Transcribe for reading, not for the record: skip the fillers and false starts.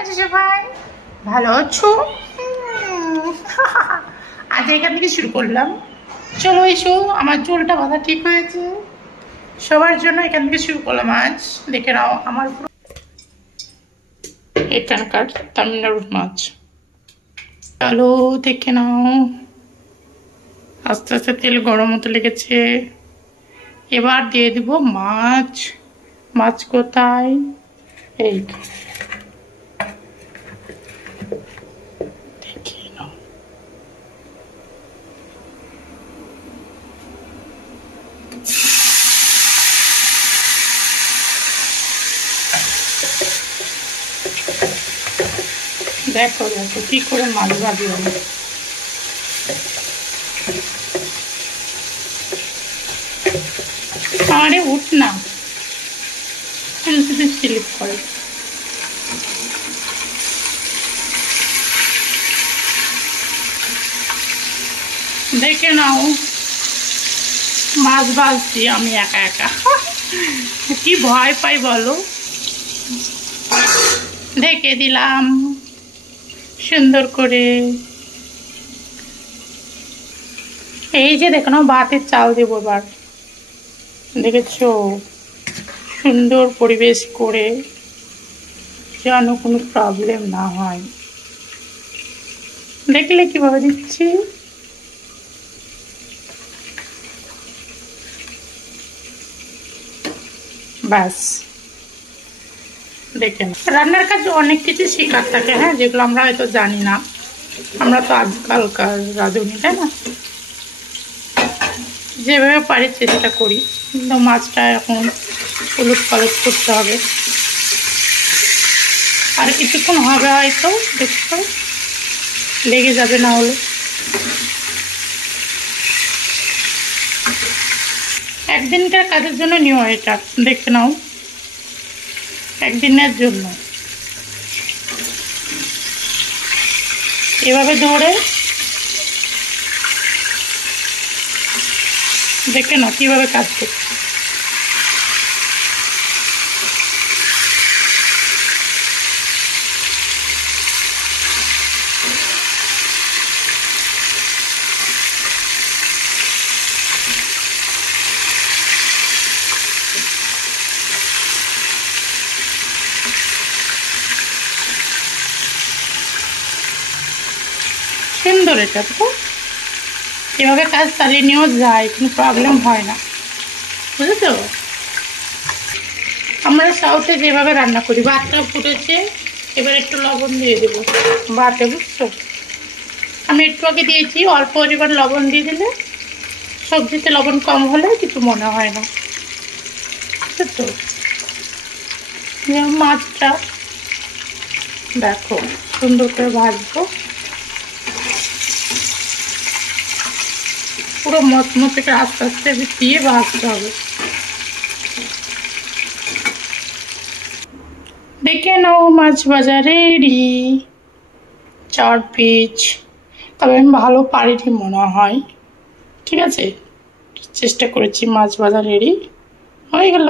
আছো সবাই? ভালো আছো? আজ এখান থেকে শুরু করলাম। চলো এসো, আমার চুলটা বাঁধা ঠিক হয়েছে। সবার জন্য এখান থেকে শুরু করলাম আজ। দেখে নাও আমার এখানকার তামিলনাড়ুর মাছ। চলো দেখে নাও। আস্তে আস্তে তেল গরম হতে লেগেছে। এবার দিয়ে দিব মাছ। মাছ কোথায়? এই দেখে নাও। দেখো দেখো কি করে মাছ ভাজি হবে। আরে উঠ না, শুধু স্লিপ করে। দেখে নাও মাছ ভাজছি আমি একা একা। কি ভয় পাই বলো। ঢেকে দিলাম সুন্দর করে। এই যে দেখো না, ভাতের চাল দেবো এবার। দেখেছো সুন্দর পরিবেশ করে, যেন কোনো প্রবলেম না হয়। দেখলে কিভাবে দিচ্ছি। ব্যাস দেখেন, রান্নার কাজ অনেক কিছু শেখার থাকে, হ্যাঁ, যেগুলো আমরা হয়তো জানি না। আমরা তো আজকালকার রাঁধুনি, তাই না? যেভাবে পারি চেষ্টা করি, কিন্তু মাছটা এখন উলট পালট করতে হবে। আর কিছুক্ষণ হবে হয়তো, দেখতে লেগে যাবে না হলে। একদিনকার কাজের জন্য নিও এটা, দেখে নাও, একদিনের জন্য। এভাবে ধরে দেখে নাও কিভাবে কাজ করছে। সুন্দর, এটা তো এভাবে কাজ চালিয়ে নিয়েও যায়, কোনো প্রবলেম হয় না, বুঝেছো? আমরা সাউথে যেভাবে রান্না করি, ভাতটা ফুটেছে, এবার একটু লবণ দিয়ে দেবো ভাতে, বুঝছো? আমি একটু আগে দিয়েছি, অল্প পরিমাণ লবণ দিয়ে দিলে সবজিতে লবণ কম হলে কিছু মনে হয় না, বুঝেছো? মাছটা দেখো সুন্দর করে ভাজবো, পুরো মচমচে আস্তে আস্তে দিয়ে ভাজতে হবে। দেখে নাও মাছ ভাজা রেডি, 4 পিস। তবে আমি ভালো পারিনি মনে হয়, ঠিক আছে, চেষ্টা করেছি। মাছ ভাজা রেডি হয়ে গেল।